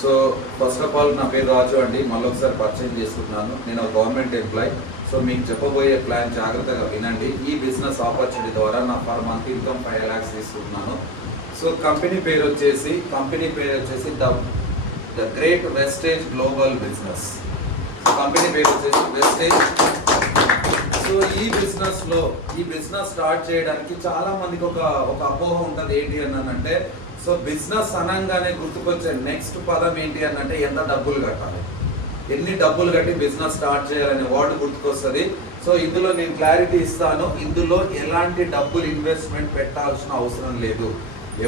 So first of all నా పేరు రాజు అండి. మళ్ళీ ఒకసారి పరిచయం చేసుకుంటున్నాను. నేను గవర్నమెంట్ ఎంప్లాయ్. సో మీకు చెప్పబోయే ప్లాన్ జాగ్రత్తగా వినండి. ఈ బిజినెస్ ఆపర్చునిటీ ద్వారా నా పర్ మంత్ ఇన్కమ్ 5 lakhs తీసుకుంటున్నాను. సో కంపెనీ పేరు వచ్చేసి the great Vestige global business. Company పేరు వచ్చేసి వెస్టేజ్. సో ఈ బిజినెస్ స్టార్ట్ చేయడానికి చాలా మందికి ఒక అపోహ ఉంటుంది. ఏంటి అనంటే, సో బిజినెస్ అనగానే గుర్తుకొచ్చే నెక్స్ట్ పదం ఏంటి అనంటే ఎంత డబ్బులు కట్టాలి, ఎన్ని డబ్బులు కట్టి బిజినెస్ స్టార్ట్ చేయాలనే వర్డ్ గుర్తుకొస్తుంది. సో ఇందులో నేను క్లారిటీ ఇస్తాను. ఇందులో ఎలాంటి డబ్బులు ఇన్వెస్ట్మెంట్ పెట్టాల్సిన అవసరం లేదు,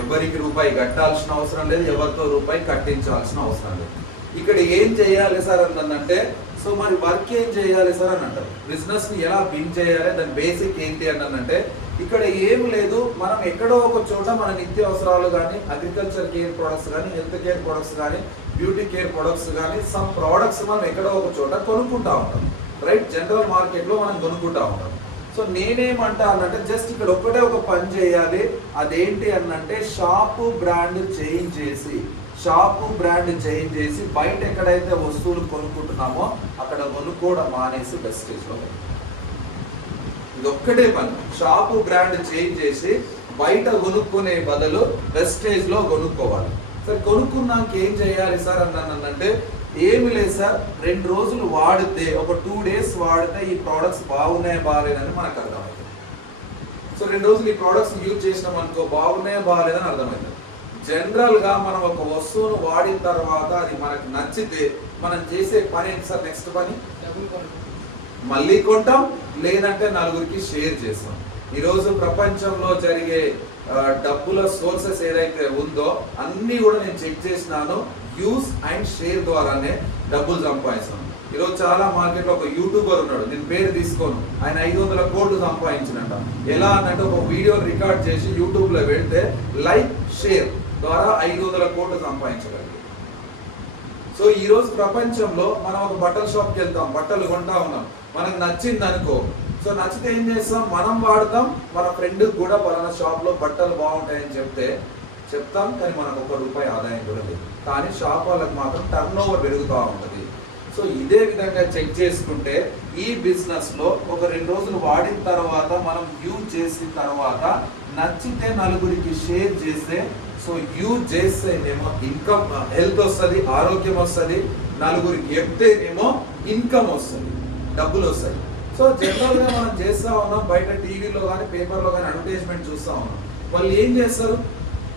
ఎవరికి రూపాయి కట్టాల్సిన అవసరం లేదు, ఎవరితో రూపాయి కట్టించాల్సిన అవసరం లేదు. ఇక్కడ ఏం చేయాలి సార్ అంటే, సో మరి వర్క్ ఏం చేయాలి సార్ అని అంటారు. బిజినెస్ని ఎలా బిల్డ్ చేయాలి, దాని బేసిక్ ఏంటి అంటే, ఇక్కడ ఏం లేదు, మనం ఎక్కడో ఒక చోట మన నిత్యావసరాలు కానీ, అగ్రికల్చర్ కేర్ ప్రొడక్ట్స్ కానీ, హెల్త్ కేర్ ప్రొడక్ట్స్ కానీ, బ్యూటీ కేర్ ప్రొడక్ట్స్ కానీ, సమ్ ప్రోడక్ట్స్ మనం ఎక్కడో ఒక చోట కొనుక్కుంటా ఉంటాం. రైట్, జనరల్ మార్కెట్లో మనం కొనుక్కుంటా ఉంటాం. సో నేనేమంటా అనంటే, జస్ట్ ఇక్కడ ఒక్కటే ఒక పని చేయాలి. అదేంటి అనంటే, షాపు బ్రాండ్ చేంజ్ చేసి బయట ఎక్కడైతే వస్తువులు కొనుక్కుంటున్నామో అక్కడ కొనుక్కోవడం మానేసి వెస్టేజ్లో. ఇది ఒక్కటే పని. షాపు బ్రాండ్ చేంజ్ చేసి బయట కొనుక్కునే బదులు వెస్టేజ్లో కొనుక్కోవాలి. సరే, కొనుక్కున్నాక ఏం చేయాలి సార్ అన్నానంటే, ఏమి లేదు సార్, 2 రోజులు వాడితే, ఒక 2 days వాడితే ఈ ప్రోడక్ట్స్ బాగున్నాయా బాగాలేదని మనకు అర్థమవుతుంది. సో 2 రోజులు ఈ ప్రోడక్ట్స్ యూజ్ చేసినాం అనుకో, బాగున్నాయా బాగాలేదని అర్థమవుతుంది. జనరల్గా మనం ఒక వస్తువును వాడిన తర్వాత అది మనకు నచ్చితే మనం చేసే పని ఏంటి సార్? నెక్స్ట్ పని మళ్ళీ కొంటాం, లేదంటే నలుగురికి షేర్ చేస్తాం. ఈరోజు ప్రపంచంలో జరిగే డబ్బుల సోర్సెస్ ఏదైతే ఉందో అన్నీ కూడా నేను చెక్ చేసినాను. యూస్ అండ్ షేర్ ద్వారానే డబ్బులు సంపాదిస్తాను. ఈరోజు చాలా మార్కెట్లో ఒక యూట్యూబర్ ఉన్నాడు, నేను పేరు తీసుకోను, ఆయన 500 కోట్లు సంపాదించినట్ట. ఎలా అన్నట్టు ఒక వీడియో రికార్డ్ చేసి యూట్యూబ్లో పెడితే లైక్ షేర్ ద్వారా 500 కోట్లు సంపాదించగలిగారు. సో ఈరోజు ప్రపంచంలో మనం ఒక బట్టల షాప్కి వెళ్తాం, బట్టలు కొంటా ఉన్నాం, మనకు నచ్చింది అనుకో. సో నచ్చితే ఏం చేస్తాం, మనం వాడతాం, మన ఫ్రెండ్కి కూడా పలానా షాప్లో బట్టలు బాగుంటాయని చెప్తాం, కానీ మనకు ₹1 ఆదాయం కూడా లేదు. కానీ షాప్ వాళ్ళకి మాత్రం టర్న్ ఓవర్ పెరుగుతూ ఉంటుంది. సో ఇదే విధంగా చెక్ చేసుకుంటే ఈ బిజినెస్లో ఒక 2 రోజులు వాడిన తర్వాత, మనం యూజ్ చేసిన తర్వాత నచ్చితే నలుగురికి షేర్ చేస్తే, సో యూజ్ చేస్తేనేమో ఇన్కమ్, హెల్త్ వస్తుంది, ఆరోగ్యం వస్తుంది, నలుగురికి చెప్తేనేమో ఇన్కమ్ వస్తుంది, డబ్బులు వస్తాయి. సో జనరల్గా మనం చేస్తూ ఉన్నాం, బయట టీవీలో కానీ పేపర్లో కానీ అడ్వర్టైజ్మెంట్ చూస్తూ ఉన్నాం. వాళ్ళు ఏం చేస్తారు?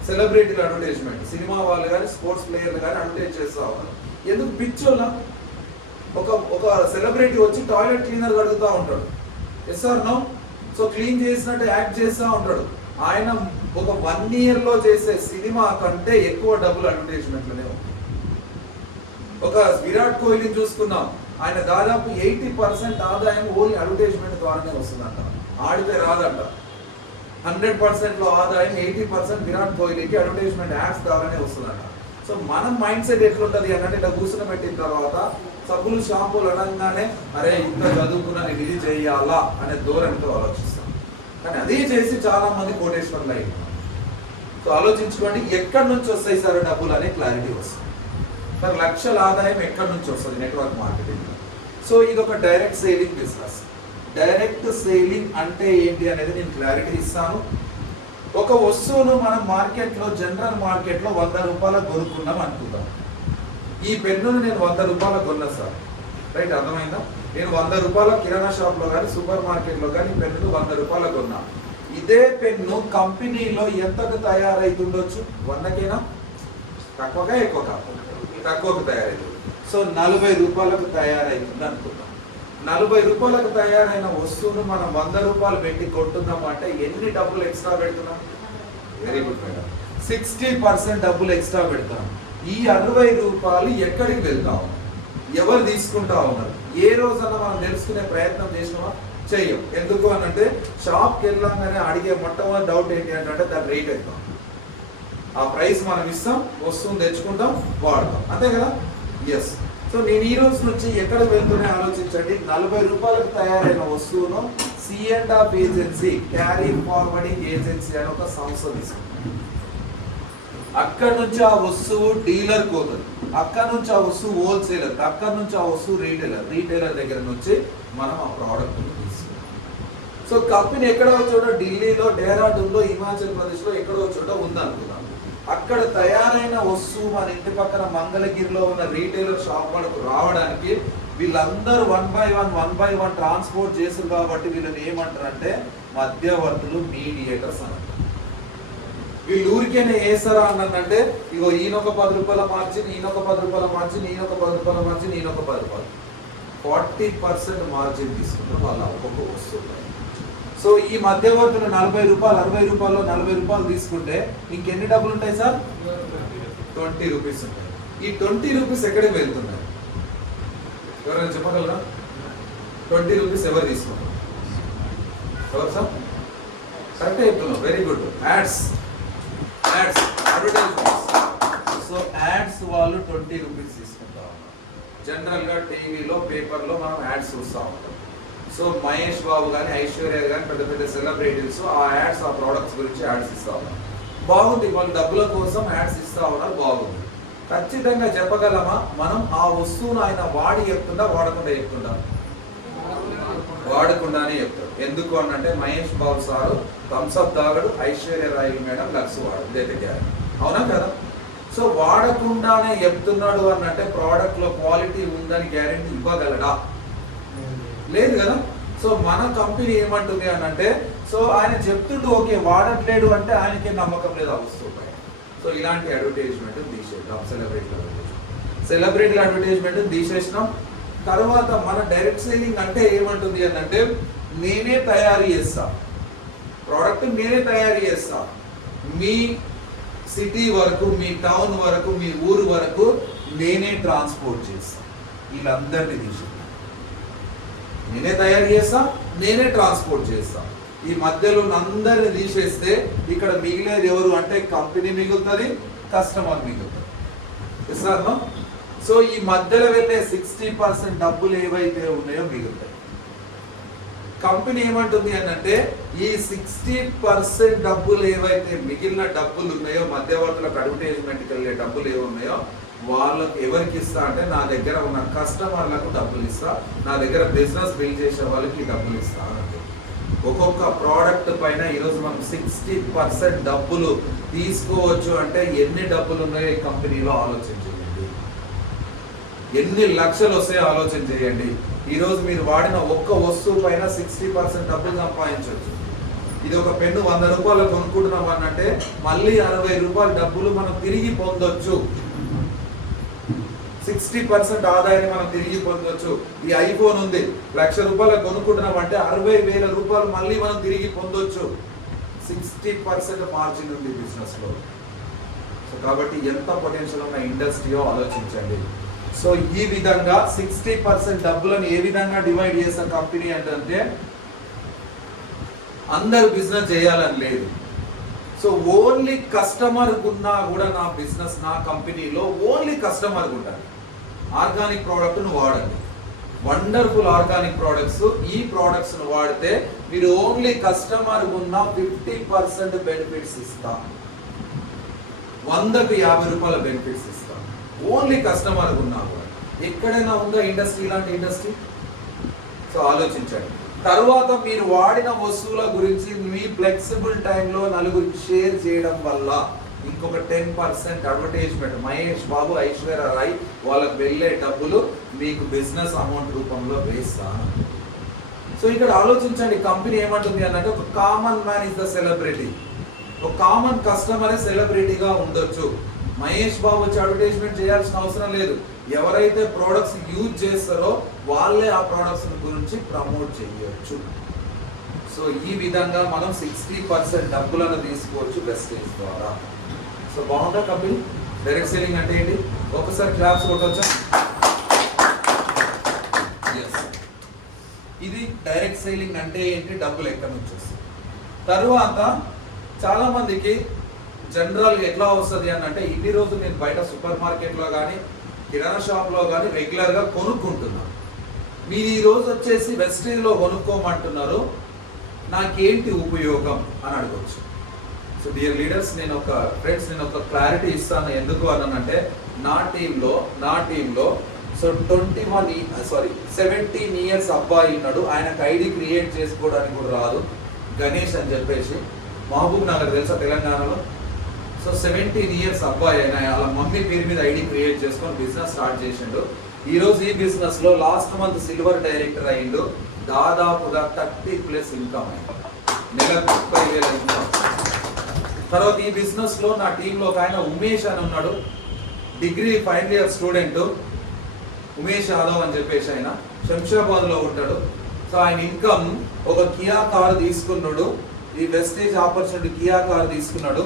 సెలబ్రిటీలు అడ్వర్టైజ్మెంట్, సినిమా వాళ్ళు కానీ స్పోర్ట్స్ ప్లేయర్లు కానీ అడ్వర్టైజ్ చేస్తూ ఉన్నారు. ఎందుకు? పిచ్చోళ్ళ ఒక సెలబ్రిటీ వచ్చి టాయిలెట్ క్లీనర్ కడుగుతూ ఉంటాడు, yes or no? So clean చేసినట్టు యాక్ట్ చేస్తూ ఉంటాడు. ఆయన ఒక 1 yearలో చేసే సినిమా కంటే ఎక్కువ డబ్బులు అడ్వర్టైజ్మెంట్లోనే ఉంది. ఒక విరాట్ కోహ్లీని చూసుకున్నాం, ఆయన దాదాపు 80% ఆదాయం ఓన్లీ అడ్వర్టైజ్మెంట్ ద్వారానే వస్తుందంట. ఆడితే రాదంట. 100%లో ఆదాయం 80% విరాట్ కోహ్లీకి అడ్వర్టైజ్మెంట్ యాడ్స్ ద్వారానే వస్తుందంట. సో మనం మైండ్ సెట్ ఎట్లుంటుంది అన్నట్టు, ఇట్లా కూర్చుని పెట్టిన తర్వాత సబ్బులు షాంపూలు అనగానే అరే ఇంత చదువుకున్నా నేను ఇది చేయాలా అనే ధోరణితో ఆలోచిస్తాం. కానీ అదే చేసి చాలా మంది కోటేశ్వర్లు అయ్యారు. సో ఆలోచించుకోండి, ఎక్కడి నుంచి వస్తాయి సార్ డబ్బులు అనే క్లారిటీ వస్తుంది. సార్ లక్షల ఆదాయం ఎక్కడి నుంచి వస్తుంది? Network marketing. సో ఇది ఒక direct selling business. Direct selling అంటే ఏంటి అనేది నేను క్లారిటీ ఇస్తాను. ఒక వస్తువును మనం మార్కెట్లో, జనరల్ మార్కెట్లో ₹100 కొనుక్కున్నాం అనుకుందాం. ఈ పెన్నును నేను ₹100 కొన్నా సార్, రైట్, అర్థమైందా? నేను ₹100 కిరాణా షాప్లో కానీ సూపర్ మార్కెట్లో కానీ పెన్నును ₹100 కొన్నా. ఇదే పెన్ను కంపెనీలో ఎంతకు తయారైతుండొచ్చు? 100కేనా? తక్కువగా ఎక్కువగా? తక్కువకు తయారైతుంది. సో ₹40 తయారైతుంది అనుకుందాం. ₹40 తయారైన వస్తువును మనం ₹100 పెట్టి కొంటున్నాం అంటే ఎన్ని డబ్బులు ఎక్స్ట్రా పెడుతున్నాం? వెరీ గుడ్ మేడం, 60% డబ్బులు ఎక్స్ట్రా పెడతాం. ఈ ₹60 ఎక్కడికి వెళ్తా ఉన్నాం? ఎవరు తీసుకుంటా ఉన్నారు? ఏ రోజన్నా మనం తెలుసుకునే ప్రయత్నం చేసినామా? చెయ్యం. ఎందుకు అనంటే, షాప్కి వెళ్ళాగానే అడిగే మొట్టమొదటి డౌట్ ఏంటి అంటే దాని రేట్ ఎంత. ఆ ప్రైస్ మనం ఇస్తాం, వస్తువుని తెచ్చుకుంటాం, వాడతాం, అంతే కదా? ఎస్. సో నేను ఈ రోజు నుంచి ఎక్కడ వెళ్తూనే ఆలోచించండి. ₹40 తయారైన వస్తువును C&F agency, carry forwarding agency అని ఒక సంస్థ తీసుకుంటాం. అక్కడ నుంచి ఆ వస్తువు డీలర్ పోతుంది, అక్కడ నుంచి ఆ వస్తువు హోల్సేలర్, అక్కడ నుంచి ఆ వస్తువు రీటైలర్ దగ్గర నుంచి మనం ఆ ప్రోడక్ట్ తీసుకుంటాం. సో కంపెనీ ఎక్కడో చోట ఢిల్లీలో, డెహ్రాడూన్లో, హిమాచల్ ప్రదేశ్లో ఎక్కడో చోట ఉందనుకుందాం. అక్కడ తయారైన వస్తువు మన ఇంటి పక్కన మంగళగిరిలో ఉన్న రీటైలర్ షాప్ వాళ్ళకు రావడానికి వీళ్ళందరూ వన్ బై వన్ ట్రాన్స్పోర్ట్ చేస్తారు. కాబట్టి వీళ్ళని ఏమంటారంటే మధ్యవర్తులు, మీడియేటర్స్ అంటారు. వీళ్ళు ఊరికేనే వేస్తారా అన్నంటే ఇగో ఈయనొక 10 రూపాయల మార్జిన్, ఈయనొక 10 రూపాయల మార్జిన్, ఈయనొక 10 రూపాయల మార్జిన్, ఈయనొక 10 రూపాయలు, 40% మార్జిన్ తీసుకుంటారు వాళ్ళ ఒక్కొక్క వస్తువు. సో ఈ మధ్యవర్తులు 40 రూపాయలు, 60 రూపాయలు, 40 రూపాయలు తీసుకుంటే ఇంకెన్ని డబ్బులు ఉంటాయి సార్? 20 రూపీస్ ఉంటాయి. ఈ 20 రూపీస్ ఎక్కడికి వెళ్తున్నాయి? ఎవరైనా చెప్పగలరా? 20 రూపీస్ ఎవరు తీసుకుంటారు? ఎవరు సార్? కరెక్టే చెప్తున్నాం, very good. Ads, advertisements. So ads వాళ్ళు 20 రూపీస్ తీసుకుంటా ఉన్నారు. జనరల్గా టీవీలో, పేపర్లో మనం యాడ్స్ చూస్తూ ఉంటాం. సో మహేష్ బాబు కానీ, ఐశ్వర్య కానీ, పెద్ద పెద్ద సెలబ్రిటీస్ ఆ యాడ్స్, ఆ ప్రోడక్ట్స్ గురించి యాడ్స్ ఇస్తూ ఉన్నారు. బాగుంది, వాళ్ళు డబ్బుల కోసం యాడ్స్ ఇస్తూ ఉన్నారు, బాగుంది. ఖచ్చితంగా చెప్పగలమా మనం ఆ వస్తువును ఆయన వాడి చెప్తుందా, వాడకుండా చెప్తుందా? వాడకుండానే చెప్తాడు. ఎందుకు అనంటే మహేష్ బాబు సారు థమ్స్అప్ తాగడు, ఐశ్వర్య రాయ్ మేడం లక్స్ వాడు, ఇదైతే గ్యారెంటీ, అవునా కదా? సో వాడకుండానే చెప్తున్నాడు అనంటే ప్రోడక్ట్ లో క్వాలిటీ ఉందని గ్యారెంటీ ఇవ్వగలడా? లేదు కదా. సో మన కంపెనీ ఏమంటుంది అనంటే, సో ఆయన చెప్తుండు ఓకే, వాడట్లేడు అంటే ఆయనకే నమ్మకం లేదు ఆ వస్తువు పైన. సో ఇలాంటి అడ్వర్టైజ్మెంట్ తీసేద్దాం. సెలబ్రిటీల అడ్వర్టైజ్మెంట్ తీసేసినాం. తర్వాత మన డైరెక్ట్ సేలింగ్ అంటే ఏమంటుంది అంటే, నేనే తయారు చేస్తా ప్రోడక్ట్, నేనే తయారు చేస్తా, మీ సిటీ వరకు, మీ టౌన్ వరకు, మీ ఊరు వరకు నేనే ట్రాన్స్పోర్ట్ చేస్తా. వీళ్ళందరినీ తీసి నేనే తయారు చేస్తా, నేనే ట్రాన్స్పోర్ట్ చేస్తా. ఈ మధ్యలో అందరిని తీసేస్తే ఇక్కడ మిగిలేది ఎవరు అంటే కంపెనీ మిగులుతుంది, కస్టమర్ మిగులుతుంది. సార్ సో ఈ మధ్యలో వెళ్ళే 60% డబ్బులు ఏవైతే ఉన్నాయో మిగులుతాయి. కంపెనీ ఏమంటుంది అంటే, ఈ 60% డబ్బులు ఏవైతే మిగిలిన డబ్బులు ఉన్నాయో, మధ్యవర్తులకు అడ్వర్టైజ్మెంట్కి వెళ్ళే డబ్బులు ఏవి ఉన్నాయో వాళ్ళకి ఎవరికి ఇస్తా అంటే, నా దగ్గర ఉన్న కస్టమర్లకు డబ్బులు ఇస్తా, నా దగ్గర బిజినెస్ బిల్డ్ చేసే వాళ్ళకి డబ్బులు ఇస్తా అంటే. ఒక్కొక్క ప్రోడక్ట్ పైన ఈరోజు మనం 60% డబ్బులు తీసుకోవచ్చు అంటే ఎన్ని డబ్బులు ఉన్నాయో ఈ కంపెనీలో ఆలోచన చేయండి. ఎన్ని లక్షలు వస్తాయో ఆలోచన చేయండి. ఈరోజు మీరు వాడిన ఒక్క వస్తువు పైన 60% డబ్బులు సంపాదించవచ్చు. ఇది ఒక పెన్ను 100 రూపాయలు కొనుక్కుంటున్నాం అనంటే మళ్ళీ 60 రూపాయల డబ్బులు మనం తిరిగి పొందొచ్చు. 60% ఆదాయాన్ని మనం తిరిగి పొందొచ్చు. ఈ ఐఫోన్ ఉంది, 1,00,000 రూపాయలు కొనుక్కుంటున్నాం అంటే 60,000 రూపాయలు మళ్ళీ మనం తిరిగి పొందొచ్చు. 60% మార్జిన్ ఉంది బిజినెస్ లో. సో కాబట్టి ఎంత పొటెన్షియల్ ఉన్న ఇండస్ట్రీయో ఆలోచించండి. సో ఈ విధంగా 60% డబ్బులను ఏ విధంగా డివైడ్ చేస్తాం కంపెనీ అంటే, అందరు బిజినెస్ చేయాలని లేదు. సో ఓన్లీ కస్టమర్ ఉన్నా కూడా నా బిజినెస్, నా కంపెనీలో ఓన్లీ కస్టమర్ ఉండాలి. ఆర్గానిక్ ప్రోడక్ట్ను వాడండి, వండర్ఫుల్ ఆర్గానిక్ ప్రోడక్ట్స్. ఈ ప్రోడక్ట్స్ ను వాడితే మీరు ఓన్లీ కస్టమర్ ఉన్న 50% బెనిఫిట్స్ ఇస్తాం. 100కు 50 రూపాయల బెనిఫిట్స్ ఇస్తాం ఓన్లీ కస్టమర్ ఉన్నా కూడా. ఎక్కడైనా ఉందా ఇండస్ట్రీ, ఇలాంటి ఇండస్ట్రీ? సో ఆలోచించండి. తర్వాత మీరు వాడిన వస్తువుల గురించి మీ ఫ్లెక్సిబుల్ టైంలో నలుగురికి షేర్ చేయడం వల్ల ఇంకొక 10% అడ్వర్టైజ్మెంట్ మహేష్ బాబు, ఐశ్వర్య రాయ్ వాళ్ళకి వెళ్ళే డబ్బులు మీకు బిజినెస్ అమౌంట్ రూపంలో వేస్తాను. సో ఇక్కడ ఆలోచించండి, కంపెనీ ఏమంటుంది అన్నట్టు, ఒక common man is the celebrity. ఒక కామన్ కస్టమరే సెలబ్రిటీగా ఉండొచ్చు. మహేష్ బాబు వచ్చి అడ్వర్టైజ్మెంట్ చేయాల్సిన అవసరం లేదు. ఎవరైతే ప్రోడక్ట్స్ యూజ్ చేస్తారో వాళ్ళే ఆ ప్రోడక్ట్స్ గురించి ప్రమోట్ చేయొచ్చు. సో ఈ విధంగా మనం 60% డబ్బులను తీసుకోవచ్చు వెస్టేజ్ ద్వారా. సో బాగుందా కంపెనీ? డైరెక్ట్ సెల్లింగ్ అంటే ఏంటి? ఒకసారి క్లాప్స్ కొట్టొచ్చా? ఇది డైరెక్ట్ సెల్లింగ్ అంటే ఏంటి, డబ్బులు ఎక్కడి నుంచి వస్తాయి. తరువాత చాలా మందికి జనరల్ ఎట్లా వస్తుంది అని అంటే, ఇన్ని రోజులు నేను బయట సూపర్ మార్కెట్లో కానీ కిరాణా షాప్లో కానీ రెగ్యులర్గా కొనుక్కుంటున్నాను. మీరు ఈరోజు వచ్చేసి వెస్టేజ్లో కొనుక్కోమంటున్నారు, నాకేంటి ఉపయోగం అని అడగచ్చు. సో సో డియర్ లీడర్స్, నేను ఒక క్లారిటీ ఇస్తాను. ఎందుకు అనంటే నా టీంలో సో 17 ఇయర్స్ అబ్బాయి ఉన్నాడు. ఆయనకు ఐడి క్రియేట్ చేసుకోవడానికి కూడా రాదు, గణేష్ అని చెప్పేసి. మహబూబ్ నగర్ తెలుసా, తెలంగాణలో. సో 17 ఇయర్స్ అబ్బాయి అయినా వాళ్ళ మమ్మీ పేరు మీద ఐడి క్రియేట్ చేసుకొని బిజినెస్ స్టార్ట్ చేసిండు. ఈరోజు ఈ బిజినెస్ లో లాస్ట్ మంత్ సిల్వర్ డైరెక్టర్ అయిండు. దాదాపుగా 30+ ఇన్కమ్ అయింది, నెలకు 30,000 ఇన్కమ్. తర్వాత ఈ బిజినెస్ లో నా టీంలో ఒక ఆయన ఉమేష్ అని ఉన్నాడు, degree final year student. Umesh Yadav అని చెప్పేసి ఆయన శంషాబాద్ లో ఉంటాడు. సో ఆయన ఇన్కమ్ ఒక కియా కార్ తీసుకున్నాడు, ఈ వెస్టేజ్ ఆపర్చునిటీ కియా కార్ తీసుకున్నాడు.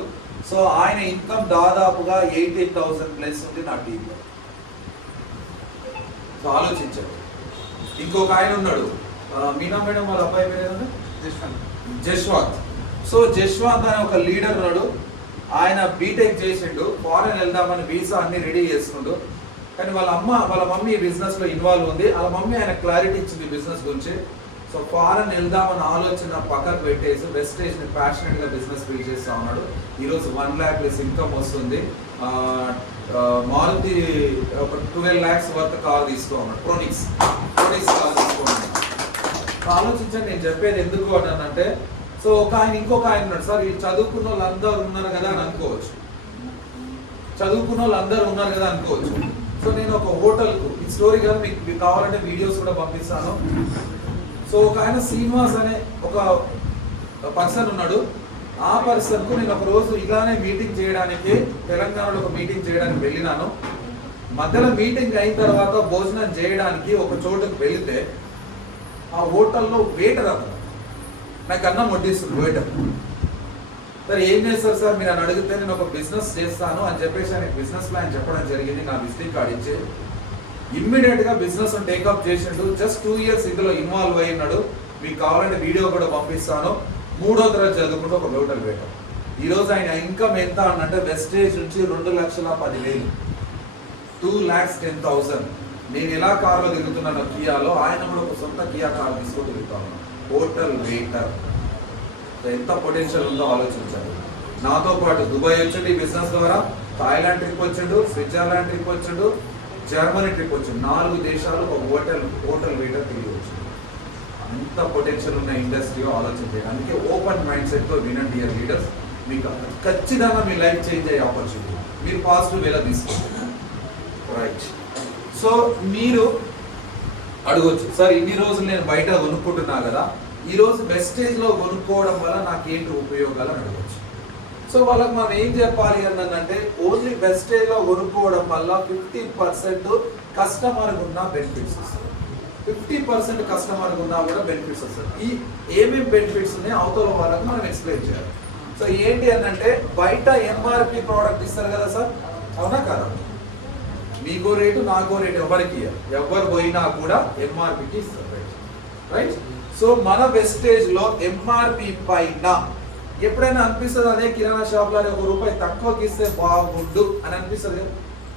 సో ఆయన ఇన్కమ్ దాదాపుగా 18,000+ ఉంది నా టీంలో. సో ఆలోచించాడు. ఇంకొక ఆయన ఉన్నాడు, మీనా మేడం వాళ్ళ అబ్బాయి పేరు జశ్వంత్. సో జశ్వంత్ అనే ఒక లీడర్ ఉన్నాడు. ఆయన బీటెక్ చేసిండు, ఫారెన్ వెళ్దామని వీసా అన్ని రెడీ చేసుకుంటూ. కానీ వాళ్ళ మమ్మీ బిజినెస్ లో ఇన్వాల్వ్ ఉంది. వాళ్ళ మమ్మీ ఆయన క్లారిటీ ఇచ్చింది బిజినెస్ గురించి. సో ఫారెన్ వెళ్దామని ఆలోచన పక్కకు పెట్టేసి వెస్టేజ్ ని ప్యాషనెట్ గా బిజినెస్ బిల్డ్ చేస్తా ఉన్నాడు. ఈరోజు 1 lakh+ ఇన్కమ్ వస్తుంది. మారుతి ఒక 12 lakhs వర్త్ కార్ తీసుకో ఉన్నాడు, ప్రోనిక్స్ కార్ తీసుకోమన్నాడు. ఆలోచించండి నేను చెప్పేది ఎందుకు అంటే, సో ఇంకొక ఆయన ఉన్నాడు. సార్ ఈ చదువుకున్న వాళ్ళు అందరూ ఉన్నారు కదా అని అనుకోవచ్చు. సో నేను ఒక హోటల్కు, ఈ స్టోరీ కదా మీకు కావాలంటే వీడియోస్ కూడా పంపిస్తాను. సో ఒక ఆయన శ్రీనివాస్ అనే ఒక పర్సన్ ఉన్నాడు. ఆ పర్సన్కు నేను ఒక రోజు ఇలానే మీటింగ్ చేయడానికి, తెలంగాణలో ఒక మీటింగ్ చేయడానికి వెళ్ళినాను. మధ్యలో మీటింగ్ అయిన తర్వాత భోజనం చేయడానికి ఒక చోటుకు వెళితే ఆ హోటల్లో వెయిటర్ అతను నాకు అన్నం వడ్డిస్తుంది. వెయిటర్ సార్ ఏం చేస్తారు సార్ మీరు అని అడిగితే, నేను ఒక బిజినెస్ చేస్తాను అని చెప్పేసి ఆయనకు బిజినెస్ ప్లాన్ చెప్పడం జరిగింది. నా విజిటింగ్ కార్డ్ ఇచ్చి ఇమ్మీడియట్ గా బిజినెస్ టేకప్ చేసిండు. జస్ట్ 2 years ఇందులో ఇన్వాల్వ్ అయినాడు. మీకు కావాలంటే వీడియో కూడా పంపిస్తాను. 3వ తరగతి చదువుకుంటూ ఒక హోటల్ పెట్టాం. ఈరోజు ఆయన ఇన్కమ్ ఎంత అంటే వెస్టేజ్ నుంచి 2,10,000, 2,10,000. నేను ఎలా కార్లో తిరుగుతున్నాను కియాలో, ఆయన కూడా ఒక సొంత కియా కార్ తీసుకొని తిరుగుతాను. Hotel waiter. ఎంత పొటెన్షియల్ ఉందో ఆలోచించాలి. నాతో పాటు దుబాయ్ వచ్చిండు ఈ బిజినెస్ ద్వారా, థాయిలాండ్ ట్రిప్ వచ్చిండు, స్విట్జర్లాండ్ ట్రిప్ వచ్చిండు, జర్మనీ ట్రిప్ వచ్చిండు. 4 దేశాలు ఒక హోటల్ వెయిటర్ తిరిగి వచ్చింది. అంత పొటెన్షియల్ ఉన్న ఇండస్ట్రీ ఆలోచించాలి. అందుకే ఓపెన్ మైండ్ సెట్తో వినండి డియర్ లీడర్స్. మీకు ఖచ్చితంగా మీ లైఫ్ చేంజ్ అయ్యే ఆపర్చునిటీ, మీరు పాజిటివ్ వేలా తీసుకోండి. రైట్. సో మీరు అడగొచ్చు, సార్ ఇన్ని రోజులు నేను బయట కొనుక్కుంటున్నా కదా, ఈరోజు వెస్టేజ్లో కొనుక్కోవడం వల్ల నాకేంటి ఉపయోగాలు అని అడగచ్చు. సో వాళ్ళకి మనం ఏం చెప్పాలి అంటే, ఓన్లీ వెస్టేజ్లో కొనుక్కోవడం వల్ల 50% కస్టమర్కి ఉన్న బెనిఫిట్స్ వస్తాయి. 50% కస్టమర్కి ఉన్నా కూడా బెనిఫిట్స్ వస్తాయి. ఈ ఏమేమి బెనిఫిట్స్ ఉన్నాయో అవతల వాళ్ళకి మనం ఎక్స్ప్లెయిన్ చేయాలి. సో ఏంటి అంటే, బయట ఎంఆర్పి ప్రోడక్ట్ ఇస్తారు కదా సార్, అవునా కదా? మీకో రేటు నాకో రేటు ఎవరికి ఎవరు పోయినా కూడా ఎంఆర్పికి ఇస్తారు. రైట్. సో మన వెస్టేజ్ లో ఎంఆర్పి పైన ఎప్పుడైనా అనిపిస్తుంది, అదే కిరాణా షాప్ లో ₹1 తక్కువకి ఇస్తే బాగుండు అని అనిపిస్తుంది కదా,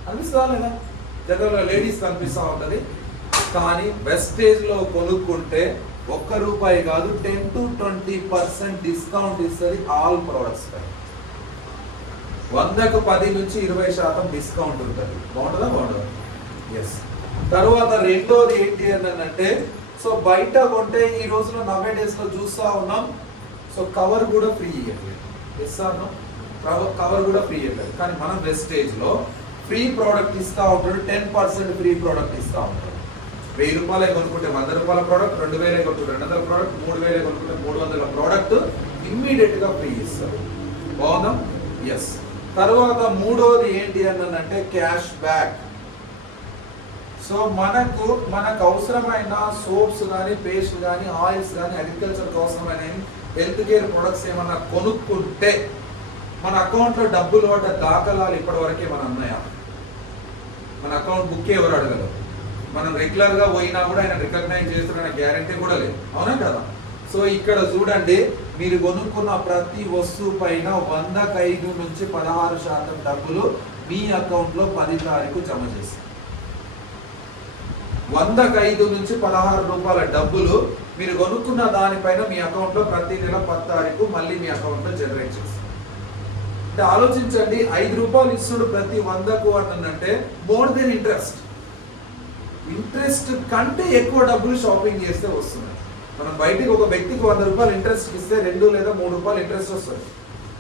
అనిపిస్తుందా లేదా? జనరల్గా లేడీస్ అనిపిస్తూ ఉంటుంది. కానీ వెస్టేజ్ లో కొనుక్కుంటే ₹1 కాదు 10 to 20% డిస్కౌంట్ ఇస్తుంది ఆల్ ప్రొడక్ట్స్ పై. 100కు 10 నుంచి 20% డిస్కౌంట్ ఉంటుంది. బాగుంటుందా? ఎస్. తర్వాత రెండోది ఏంటి అంటే, సో బయట కొంటే ఈ రోజులో నవే డేస్ లో చూస్తా ఉన్నాం, సో కవర్ కూడా ఫ్రీ ఇవ్వట్లేదు. Yes or no? కవర్ కూడా ఫ్రీ ఇవ్వట్లేదు. కానీ మనం వెస్టేజ్ లో ఫ్రీ ప్రోడక్ట్ ఇస్తా ఉంటాడు, 10% ఫ్రీ ప్రోడక్ట్ ఇస్తా ఉంటాడు. ₹1000 కొనుక్కుంటే ₹100 ప్రోడక్ట్, 2000 కొనుక్కుంటే 200 ప్రోడక్ట్, 3000 కొనుక్కుంటే 300 ప్రోడక్ట్ ఇమ్మీడియట్ గా ఫ్రీ ఇస్తారు. బాగుందా? ఎస్. తర్వాత మూడోది ఏంటి అంటే క్యాష్ బ్యాక్. సో మనకు అవసరమైన సోప్స్ కానీ, పేస్ట్ కానీ, ఆయిల్స్ కానీ, అగ్రికల్చర్కి అవసరమైన హెల్త్ కేర్ ప్రొడక్ట్స్ ఏమన్నా కొనుక్కుంటే మన అకౌంట్లో డబ్బులు పడ్డ దాఖలాలు ఇప్పటివరకే మన ఉన్నాయా? మన అకౌంట్ బుక్ ఎవరు అడగలరు. మనం రెగ్యులర్గా పోయినా కూడా ఆయన రికగ్నైజ్ చేస్తున్న గ్యారంటీ కూడా లేదు, అవునా కదా? సో ఇక్కడ చూడండి, మీరు కొనుక్కున్న ప్రతి వస్తువు పైన 100కు 5 నుంచి 16% డబ్బులు మీ అకౌంట్లో 10 తారీఖు జమ చేస్తారు. 100కు 5 నుంచి ₹16 డబ్బులు మీరు కొనుక్కున్న దానిపైన మీ అకౌంట్లో ప్రతి నెల 10 తారీఖు మళ్ళీ మీ అకౌంట్లో జనరేట్ చేస్తారు. అంటే ఆలోచించండి, 5 రూపాయలు ఇస్తుడు ప్రతి 100కు అంటే మోర్ దెన్ ఇంట్రెస్ట్ కంటే ఎక్కువ డబ్బులు షాపింగ్ చేస్తే వస్తున్నాయి. మనం బయటికి ఒక వ్యక్తికి 100 రూపాయలు ఇంట్రెస్ట్ ఇస్తే 2 లేదా 3 రూపాయలు ఇంట్రెస్ట్ వస్తుంది.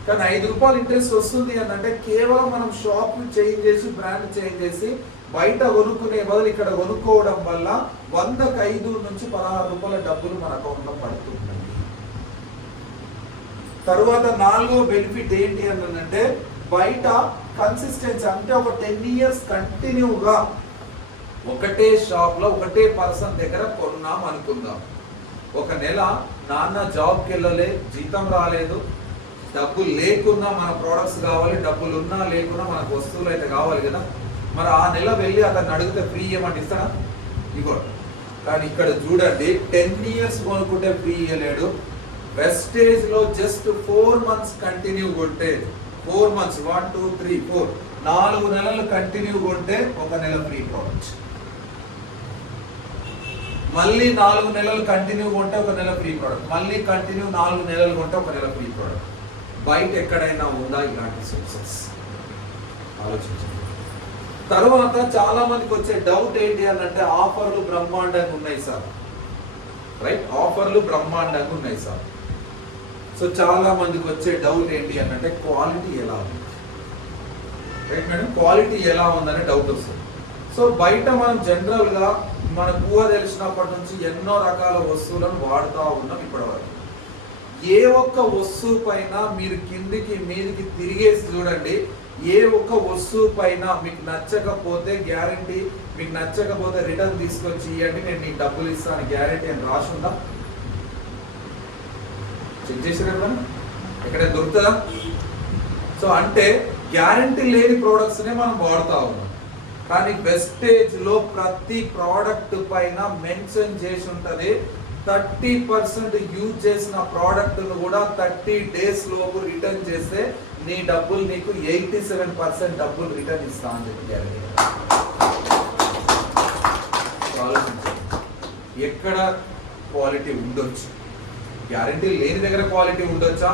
కానీ 5 రూపాయలు ఇంట్రెస్ట్ వస్తుంది అని అంటే కేవలం మనం షాప్ చేంజ్ చేసి బ్రాండ్ చేంజ్ చేసి బయట కొనుక్కునే బదులు ఇక్కడ కొనుక్కోవడం వల్ల 100కి 5 నుంచి 16 రూపాయల డబ్బులు మన అకౌంట్లో పడుతున్నాయి. తర్వాత 4వ బెనిఫిట్ ఏంటి అని అంటే బయట కన్సిస్టెన్సీ, అంటే ఒక 10 ఇయర్స్ కంటిన్యూగా ఒకటే షాప్ లో ఒకటే పర్సన్ దగ్గర కొన్నాం అనుకుందాం. ఒక నెల నాన్న జాబ్కి వెళ్ళలే, జీతం రాలేదు, డబ్బులు లేకున్నా మన ప్రోడక్ట్స్ కావాలి, డబ్బులు ఉన్నా లేకున్నా మనకు వస్తువులు అయితే కావాలి కదా. మరి ఆ నెల వెళ్ళి అతన్ని అడిగితే ఫ్రీ ఇవ్వమంటే ఇస్తాడా? ఇవ్వడు. కానీ ఇక్కడ చూడండి, 10 ఇయర్స్ కొనుక్కుంటే ఫ్రీ ఇవ్వలేడు. వెస్టేజ్ లో జస్ట్ 4 మంత్స్ కంటిన్యూ కొంటే 4 మంత్స్ 1 2 3 4 4 నెలలు కంటిన్యూ కొంటే ఒక నెల ఫ్రీ ప్రోడక్ట్. మళ్ళీ 4 నెలలు కంటిన్యూ కొంటే ఒక నెల ఫ్రీ ప్రోడక్ట్. మళ్ళీ కంటిన్యూ 4 నెలలు కొంటే ఒక నెల ఫ్రీ ప్రోడక్ట్. బయట ఎక్కడైనా ఉందా ఇలాంటి సోర్సెస్? ఆలోచించండి. తర్వాత చాలా మందికి వచ్చే డౌట్ ఏంటి అని అంటే ఆఫర్లు బ్రహ్మాండంగా ఉన్నాయి సార్. రైట్, ఆఫర్లు బ్రహ్మాండంగా ఉన్నాయి సార్. సో చాలా మందికి వచ్చే డౌట్ ఏంటి అని అంటే క్వాలిటీ ఎలా ఉంది? రైట్ మేడం, క్వాలిటీ ఎలా ఉందనే డౌట్ వస్తుంది. సో బయట మనం జనరల్గా మన ఊహ తెలిసినప్పటి నుంచి ఎన్నో రకాల వస్తువులను వాడుతూ ఉన్నాం ఇప్పటివరకు. ఏ ఒక్క వస్తువు పైన మీరు కిందికి మీదికి తిరిగేసి చూడండి, ఏ ఒక్క వస్తువు పైన మీకు నచ్చకపోతే గ్యారంటీ, మీకు నచ్చకపోతే రిటర్న్ తీసుకొచ్చి ఇవ్వండి, నేను నీకు డబ్బులు ఇస్తాను గ్యారంటీ అని రాసి ఉందా? చెక్ చేసినప్పుడు ఎక్కడ దొరుకుతుందా? సో అంటే గ్యారంటీ లేని ప్రోడక్ట్స్నే మనం వాడుతూ ఉన్నాం. కానీ వెస్టేజ్ లో ప్రతి ప్రోడక్ట్ పైన మెన్షన్ చేసి ఉంటుంది 30% యూజ్ చేసిన ప్రోడక్ట్ ను కూడా 30 డేస్ లోపు రిటర్న్ చేస్తే నీ డబ్బులు నీకు 87% డబ్బులు రిటర్న్ ఇస్తా అని చెప్పి గ్యారంటీ. ఎక్కడ క్వాలిటీ ఉండొచ్చు? గ్యారంటీ లేని దగ్గర క్వాలిటీ ఉండొచ్చా?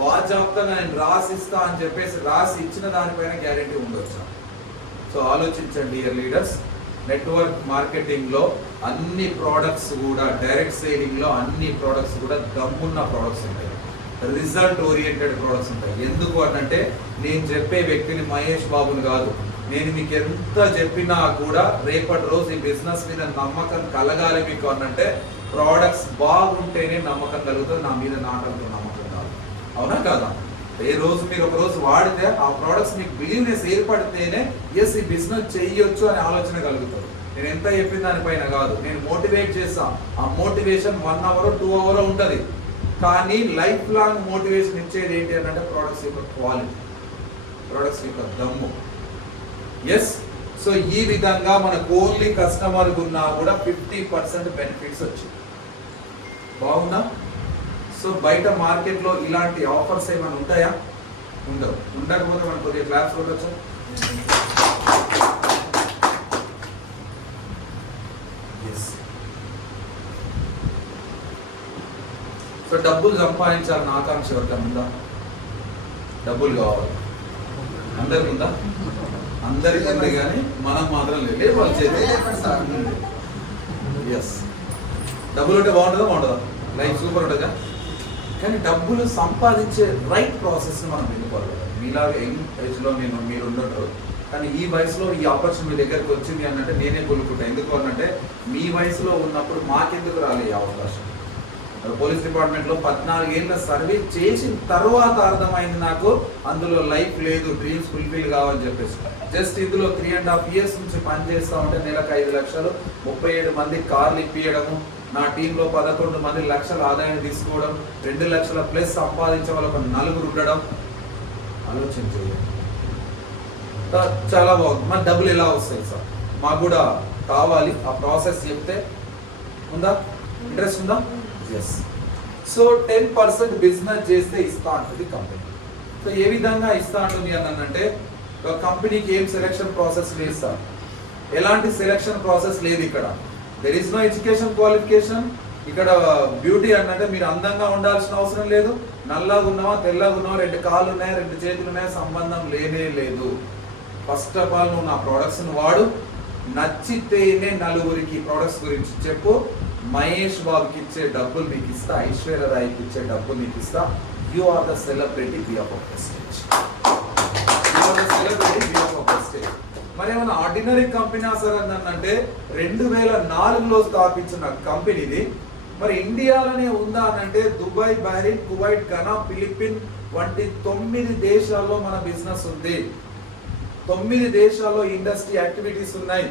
బాజాప్తాగా నేను రాసిస్తా అని చెప్పేసి రాసి ఇచ్చిన దానిపైన గ్యారంటీ ఉండొచ్చా? సో ఆలోచించండి డియర్ లీడర్స్. నెట్వర్క్ మార్కెటింగ్ లో అన్ని ప్రోడక్ట్స్ కూడా, డైరెక్ట్ సేలింగ్ లో అన్ని ప్రోడక్ట్స్ కూడా దమ్మున్న ప్రోడక్ట్స్ ఉంటాయి, రిజల్ట్ ఓరియంటెడ్ ప్రోడక్ట్స్ ఉంటాయి. ఎందుకు అంటే నేను చెప్పే వ్యక్తిని మహేష్ బాబుని కాదు, నేను మీకు ఎంత చెప్పినా కూడా రేపటి రోజు ఈ బిజినెస్ మీద నమ్మకం కలగాలి మీకు అనంటే ప్రోడక్ట్స్ బాగుంటేనే నమ్మకం కలుగుతుంది, నా మీద నాకంటూ నమ్మకం కాదు. అవునా కాదా? ఏ రోజు మీరు ఒక రోజు వాడితే ఆ ప్రోడక్ట్స్ మీకు బిజినెస్ ఏర్పడితేనే ఎస్ ఈ బిజినెస్ చేయొచ్చు అనే ఆలోచన కలుగుతుంది. నేను ఎంత చెప్పిన దానిపైన కాదు, నేను మోటివేట్ చేస్తాను. ఆ మోటివేషన్ 1 అవర్ 2 అవర్ ఉంటుంది. కానీ లైఫ్ లాంగ్ మోటివేషన్ ఇచ్చేది ఏంటి అంటే ప్రోడక్ట్స్ యొక్క క్వాలిటీ, ప్రోడక్ట్స్ యొక్క దమ్ము. ఎస్, సో ఈ విధంగా మనకు ఓన్లీ కస్టమర్ ఉన్నా కూడా 50% బెనిఫిట్స్ వచ్చింది. బాగుందా? సో బయట మార్కెట్లో ఇలాంటి ఆఫర్స్ ఏమైనా ఉంటాయా? ఉండవు. ఉండకపోతే మనం కొద్దిగా క్లాస్ కొట్టచ్చు. సో డబ్బులు సంపాదించాలని ఆకాంక్ష ఎవరికైనా ఉందా? డబ్బులు కావాలి అందరికి ఉందా? అందరికి ఉంది, కానీ మనం మాత్రం లేదు. వాళ్ళు చేస్తే ఎస్, డబ్బులు ఉంటే బాగుంటుందా? లైఫ్ సూపర్ ఉంటుందా? కానీ డబ్బులు సంపాదించే రైట్ ప్రాసెస్ని మనం ఎన్నుకోవాలి. మీలాగా యంగ్ ఏజ్లో మీరు ఉండరు, కానీ ఈ వయసులో ఈ ఆపర్చునిటీ మీ దగ్గరికి వచ్చింది అనంటే నేనే కొనుక్కుంటా. ఎందుకు అనంటే మీ వయసులో ఉన్నప్పుడు మాకెందుకు రాలే ఈ అవకాశం? పోలీస్ డిపార్ట్మెంట్లో 14 ఏళ్ళ సర్వీస్ చేసిన తర్వాత అర్థమైంది నాకు అందులో లైఫ్ లేదు, డ్రీమ్స్ ఫుల్ఫిల్ కావాలని చెప్పేసి. జస్ట్ ఇందులో 3.5 ఇయర్స్ నుంచి పనిచేస్తూ ఉంటే నెలకు 5 లక్షలు, 37 మంది కార్లు ఇప్పియడము, నా టీంలో 11 మంది లక్షల ఆదాయం తీసుకోవడం, 2 లక్షల ప్లస్ సంపాదించే వాళ్ళకు 4 ఉండడం. ఆలోచన చేయండి, చాలా బాగుంది. మన డబ్బులు ఎలా వస్తాయి సార్? మాకు కూడా కావాలి, ఆ ప్రాసెస్ చెప్తే ఉందా? ఇంట్రెస్ట్ ఉందా? ఎస్. సో 10% బిజినెస్ చేస్తే ఇస్తా అంటుంది కంపెనీ. సో ఏ విధంగా ఇస్తా అంటుంది అని అంటే ఒక కంపెనీకి ఏం సెలెక్షన్ ప్రాసెస్ లేదు సార్, ఎలాంటి సెలెక్షన్ ప్రాసెస్ లేదు ఇక్కడ. There is no education qualification. ఇక్కడ బ్యూటీ అంటే మీరు అందంగా ఉండాల్సిన అవసరం లేదు, నల్లగా ఉన్నావా తెల్లగా ఉన్నావా, 2 కాళ్ళు ఉన్నాయా 2 చేతులు ఉన్నాయా, సంబంధం లేనే లేదు. ఫస్ట్ ఆఫ్ ఆల్ నువ్వు నా ప్రోడక్ట్స్ని వాడు, నచ్చితేనే నలుగురికి ప్రోడక్ట్స్ గురించి చెప్పు. మహేష్ బాబుకి ఇచ్చే డబ్బులు నీకు ఇస్తా, ఐశ్వర్య రాయ్కి ఇచ్చే డబ్బులు నీకు ఇస్తా. You are the celebrity behalf of prestige. You are the celebrity behalf of prestige. మరి ఏమైనా ఆర్డినరీ కంపెనీ సార్ అంటే 2004లో స్థాపించిన కంపెనీది మరి ఇండియాలోనే ఉందా అంటే Dubai, Bahrain, Kuwait, Ghana, Philippines వంటి 9 దేశాల్లో మన బిజినెస్ ఉంది. 9 దేశాల్లో ఇండస్ట్రీ యాక్టివిటీస్ ఉన్నాయి.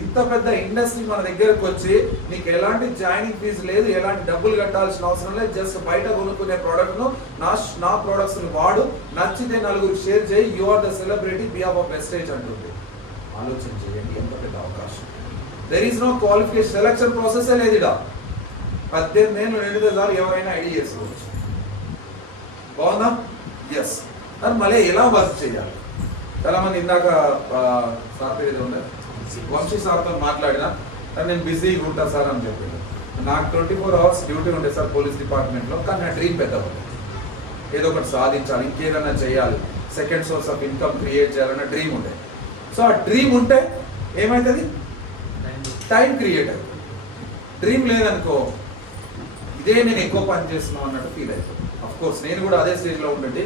ఇంత పెద్ద ఇండస్ట్రీ మన దగ్గరకు వచ్చి నీకు ఎలాంటి జాయినింగ్ ఫీజు లేదు, ఎలాంటి డబ్బులు కట్టాల్సిన అవసరం లేదు. జస్ట్ బయట కొనుక్కునే ప్రోడక్ట్ను నా ప్రోడక్ట్స్ని వాడు, నచ్చితే నలుగురు షేర్ చేయి. You are the celebrity behalf of prestige అంటుంది. ఆలోచన చేయండి, ఎంత పెద్ద అవకాశం. There is no qualification, selection process లేదు. ఇక 18 ఏళ్ళు నిండితే చాలు ఎవరైనా ఐడి చేసుకోవచ్చు. బాగుందా? ఎస్. మరి మళ్ళీ ఎలా వర్క్ చేయాలి? చాలా మంది ఇందాక సార్ పేరు ఏదో ఉండే వంశీ సార్తో మాట్లాడినా నేను బిజీగా ఉంటా సార్ అని చెప్పాను. నాకు 24 hours డ్యూటీ ఉండే సార్ పోలీస్ డిపార్ట్మెంట్లో. కానీ నా డ్రీమ్ పెద్ద ఏదో ఒకటి సాధించాలి, ఇంకేదైనా చేయాలి, second source of income create చేయాలన్న డ్రీమ్ ఉండే. సో ఆ డ్రీమ్ ఉంటే ఏమవుతుంది? టైం క్రియేట్ అవుతుంది. డ్రీమ్ లేదనుకో ఇదే నేను ఎక్కువ పని చేస్తున్నాను అన్నట్టు ఫీల్ అవుతుంది. అఫ్ కోర్స్ నేను కూడా అదే స్టేజ్లో ఉండండి.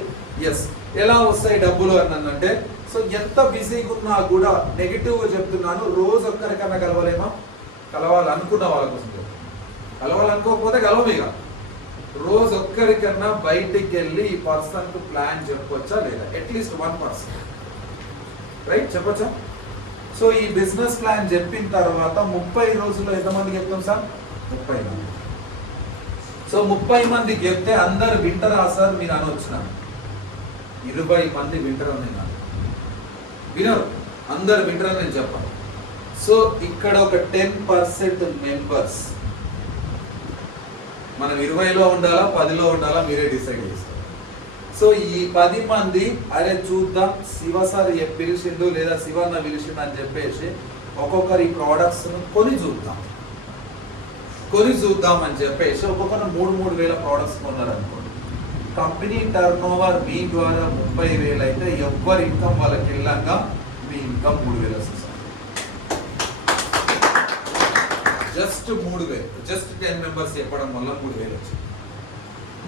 ఎస్, ఎలా వస్తాయి డబ్బులు అన్నంటే, సో ఎంత బిజీగా ఉన్నా కూడా నెగిటివ్గా చెప్తున్నాను, రోజు ఒక్కరికన్నా కలవలేమా? కలవాలనుకున్న వాళ్ళ కోసం కలవాలనుకోకపోతే కలవమేగా. రోజు ఒక్కరికన్నా బయటికి వెళ్ళి ఈ పర్సన్కు ప్లాన్ చెప్పొచ్చా లేదా? At least 1%, right? చెప్పొచ్చా? సో ఈ బిజినెస్ ప్లాన్ చెప్పిన తర్వాత 30 రోజుల్లో ఎంతమందికి చెప్తాం సార్? 30 మంది. సో 30 మందికి చెప్తే అందరు వింటరా సార్ మీరు అనొచ్చిన? 20 మంది వింటరని నేను వినరు, అందరు వింటరని నేను చెప్పాను. సో ఇక్కడ ఒక 10% మెంబర్స్, మనం 20లో ఉండాలా 10లో ఉండాలా మీరే డిసైడ్ చేస్తారు. సో ఈ 10 మంది అరే చూద్దాం శివ సార్ పిలిచిండు లేదా శివన్న పిలిచిండు అని చెప్పేసి ఒక్కొక్కరి ప్రోడక్ట్స్ను కొని చూద్దాం అని చెప్పేసి ఒక్కొక్కరు 3,000 ప్రోడక్ట్స్ కొన్నారు అనుకోండి. కంపెనీ టర్న్ ఓవర్ మీ ద్వారా 30,000 అయితే ఎవరి ఇన్కమ్ వాళ్ళకి వెళ్ళాక మీ ఇన్కమ్ 3,000 వస్తుంది. జస్ట్ 3,000, జస్ట్ 10 మెంబర్స్ చెప్పడం వల్ల 3,000 వచ్చింది.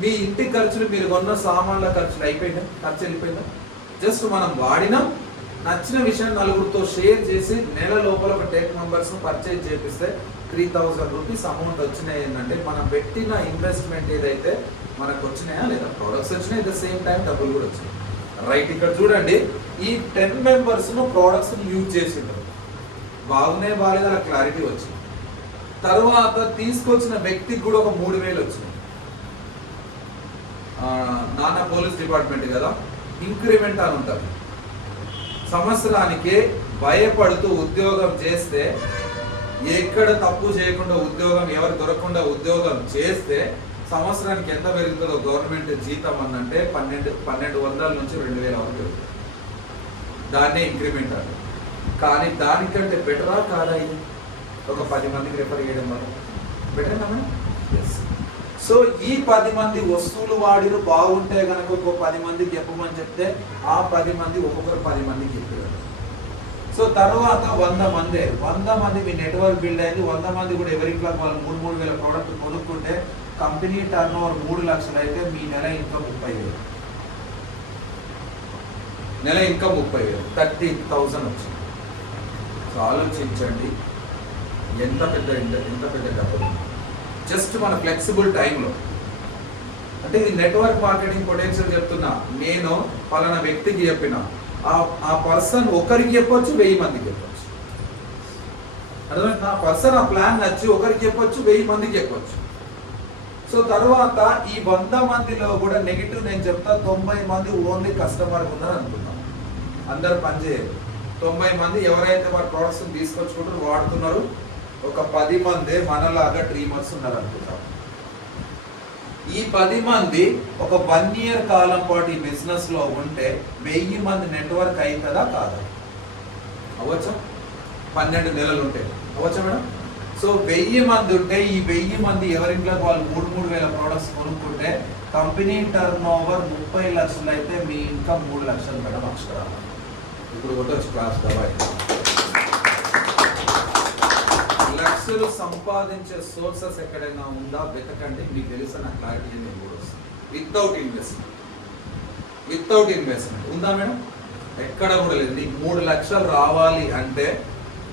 మీ ఇంటి ఖర్చులు, మీరు కొన్న సామాన్ల ఖర్చులు ఖర్చు వెళ్ళిపోయిందా? జస్ట్ మనం వాడినాం, నచ్చిన విషయం నలుగురితో షేర్ చేసి నెల లోపల ఒక 10 మెంబర్స్ను పర్చేజ్ చేపిస్తే 3,000 రూపీస్ అమౌంట్ వచ్చినాయి. ఏంటంటే మనం పెట్టిన ఇన్వెస్ట్మెంట్ ఏదైతే మనకు వచ్చినాయా లేదా? ప్రోడక్ట్స్ వచ్చినాయి, అట్ ద సేమ్ టైం డబ్బులు కూడా వచ్చినాయి, రైట్? ఇక్కడ చూడండి, ఈ 10 మెంబర్స్ను ప్రోడక్ట్స్ని యూజ్ చేసిండ్రు, బాగున్నాయి బాగాలేదు అలా క్లారిటీ వచ్చింది. తర్వాత తీసుకొచ్చిన వ్యక్తికి కూడా ఒక 3,000 వచ్చినాయి. నాన్న పోలీస్ డిపార్ట్మెంట్ కదా, ఇంక్రిమెంట్ అని ఉంటుంది. సంవత్సరానికి భయపడుతూ ఉద్యోగం చేస్తే, ఎక్కడ తప్పు చేయకుండా ఉద్యోగం, ఎవరు దొరకకుండా ఉద్యోగం చేస్తే సంవత్సరానికి ఎంత పెరుగుతుందో గవర్నమెంట్ జీతం అన్నంటే 1,200 నుంచి 2,000 వరకు పెరుగుతుంది. దాన్నే ఇంక్రిమెంట్ అండి. కానీ దానికంటే బెటరా కాదా? ఇది ఒక 10 మందికి రెఫర్ చేయడం వల్ల బెటర్ కదా? ఎస్. సో ఈ 10 మంది వస్తువులు వాడిరు బాగుంటే కనుక ఒక 10 మందికి చెప్పమని చెప్తే ఆ 10 మంది ఒక్కొక్కరు 10 మందికి చెప్పారు. సో తర్వాత 100 మంది మీ నెట్వర్క్ బిల్డ్ అయింది. 100 మంది కూడా ఎవరింట్లో వాళ్ళు 3,000 ప్రోడక్ట్ కొనుక్కుంటే కంపెనీ టర్న్ ఓవర్ 3 లక్షలు అయితే మీ నెల ఇన్కమ్ 30,000. నెల ఇన్కమ్ 30,000, 30,000 వచ్చింది. సో ఆలోచించండి ఎంత పెద్ద డబ్బులు జస్ట్ మన ఫ్లెక్సిబుల్ టైంలో. అంటే ఇది నెట్వర్క్ మార్కెటింగ్ పొటెన్షియల్ చెప్తున్నా. నేను పలానా వ్యక్తికి చెప్పిన ఆ పర్సన్ ఒకరికి చెప్పొచ్చు, 1000 మందికి చెప్పొచ్చు. అర్థమైంది? ఆ పర్సన్ ఆ ప్లాన్ నచ్చి ఒకరికి చెప్పొచ్చు, 1000 మందికి చెప్పొచ్చు. సో తర్వాత ఈ 100 మందిలో కూడా నెగిటివ్ నేను చెప్తా, 90 మంది ఓన్లీ కస్టమర్ ఉన్నారు అనుకుందాం. అందరు పనిచేయరు. 90 మంది ఎవరైతే వారి ప్రోడక్ట్స్ తీసుకొచ్చుకుంటారు వాడుతున్నారు. ఒక 10 మంది మనలాగా డ్రీమర్స్ ఉన్నారు అనుకుంటాం. ఈ 10 మంది ఒక 1 year కాలం పాటు ఈ బిజినెస్ లో ఉంటే 1000 మంది నెట్వర్క్ అవుతుందా కాదా? అవ్వచ్చా? 12 నెలలు ఉంటే అవ్వచ్చా మేడం? సో 1000 మంది ఉంటే ఈ 1000 మంది ఎవరింట్లో వాళ్ళు 3,000 ప్రోడక్ట్స్ కొనుక్కుంటే కంపెనీ టర్న్ ఓవర్ 30 లక్షలు అయితే మీ ఇన్కమ్ 3 లక్షలు మేడం అక్షరాలు. ఇప్పుడు కొట్టొచ్చు క్లాస్ డబాయ్. లక్షలు సంపాదించే సోర్సెస్ ఎక్కడైనా ఉందా వెతకండి, మీకు తెలిసిన క్లారిటీ నేను కూడా వస్తుంది. వితౌట్ ఇన్వెస్ట్మెంట్ ఉందా మేడం? ఎక్కడ కూడా లేదు. నీకు 3 లక్షలు రావాలి అంటే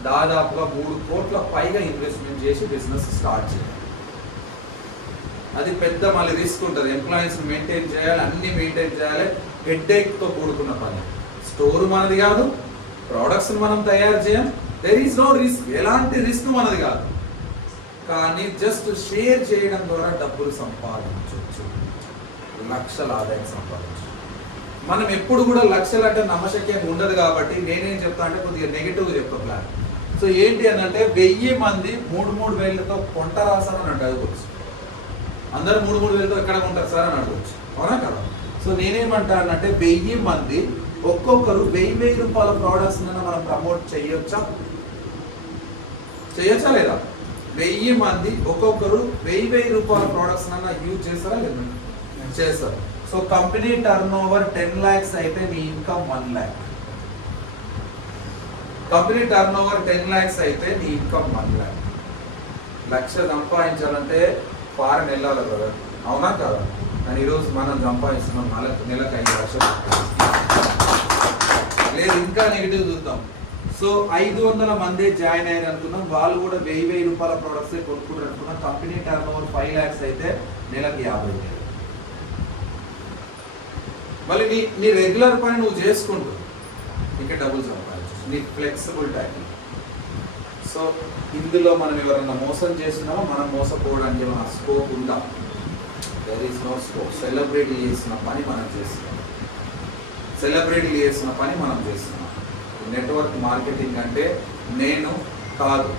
దాదాపుగా 3 కోట్ల పైగా ఇన్వెస్ట్మెంట్ చేసి బిజినెస్ స్టార్ట్ చేయాలి. అది పెద్ద మళ్ళీ రిస్క్ ఉంటుంది. ఎంప్లాయీస్ మెయింటైన్ చేయాలి, అన్ని మెయింటైన్ చేయాలి, హెడ్ఏక్తో కూడుకున్న పని. స్టోర్ మనది కాదు, ప్రోడక్ట్స్ మనం తయారు చేయం, దెర్ ఈస్ నో రిస్క్, ఎలాంటి రిస్క్ మనది కాదు. కానీ జస్ట్ షేర్ చేయడం ద్వారా డబ్బులు సంపాదించవచ్చు, లక్షల ఆదాయం సంపాదించవచ్చు. మనం ఎప్పుడు కూడా లక్షలు అంటే నమ్మశక్యంగా ఉండదు కాబట్టి నేనేం చెప్తా అంటే కొద్దిగా నెగిటివ్ చెప్తా ప్లాన్. సో ఏంటి అని అంటే 1000 మంది 3-3 వేలతో కొంటారా సార్ అని అడగవచ్చు. అందరూ 3-3 వేలతో ఎక్కడ కొంటారు సార్ అని అడగవచ్చు, అవునా కదా? సో నేనేమంటానంటే 1000 మంది ఒక్కొక్కరు 1000 రూపాయల ప్రోడక్ట్స్ మనం ప్రమోట్ చేయొచ్చా లేదా? 1000 మంది ఒక్కొక్కరు 1000 రూపాయల ప్రోడక్ట్స్ యూజ్ చేస్తారా లేదా? చేస్తారు. So company turnover 10 lakhs అయితే మీ income 1 lakh. Company turnover 10 lakhs అయితే నీ ఇన్కమ్ 1 lakh. లక్ష సంపాదించాలంటే ఫారెన్ వెళ్ళాలి కదా, అవునా కదా? కానీ ఈరోజు మనం సంపాదిస్తున్నాం నెలకు 5 లక్షలు. లేదు ఇంకా నెగిటివ్ చూద్దాం. సో 500 మంది జాయిన్ అయ్యారు అనుకున్నాం, వాళ్ళు కూడా 1000 రూపాయల ప్రోడక్ట్స్ కొనుక్కుంటారు అనుకున్నాం. కంపెనీ టర్న్ ఓవర్ 5 lakhs అయితే నెలకు 50,000. మళ్ళీ నీ రెగ్యులర్ పని నువ్వు చేసుకుంటూ ఇంకా డబ్బులు సంపాదించు, నీ ఫ్లెక్సిబుల్ టైం. సో ఇందులో మనం ఎవరైనా మోసం చేస్తున్నామో మనం మోసపోవడానికి ఏమైనా స్కోప్ ఉందా? There is no scope. Celebrity చేసిన పని మనం చేస్తున్నాం, నెట్వర్క్ మార్కెటింగ్ అంటే నేను కాదు,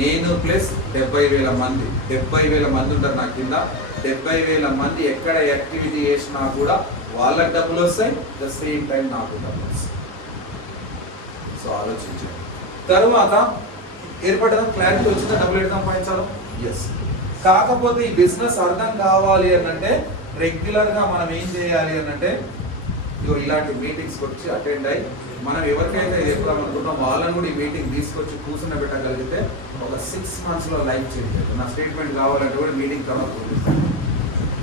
నేను ప్లస్ 70,000 మంది. 70,000 మంది ఉంటారు నా కింద. 70,000 మంది ఎక్కడ యాక్టివిటీ చేసినా కూడా వాళ్ళకి డబ్బులు వస్తాయి, ద సేమ్ టైం నాకు డబ్బులు వస్తాయి. సో ఆలోచించండి. తర్వాత ఏర్పడ్డ క్లారిటీ వచ్చిందా? డబ్బులు ఎట్లా సంపాదించాలో? ఎస్. కాకపోతే ఈ బిజినెస్ అర్థం కావాలి అని అంటే రెగ్యులర్గా మనం ఏం చేయాలి అని అంటే ఇలాంటి మీటింగ్స్కి వచ్చి అటెండ్ అయ్యి మనం ఎవరికైతే చెప్తాం అనుకుంటాం వాళ్ళని కూడా ఈ మీటింగ్ తీసుకొచ్చి కూర్చుని పెట్టగలిగితే ఒక 6 monthsలో లైఫ్ చేంజ్ అవుతుంది. నా స్టేట్మెంట్ కావాలంటే కూడా మీటింగ్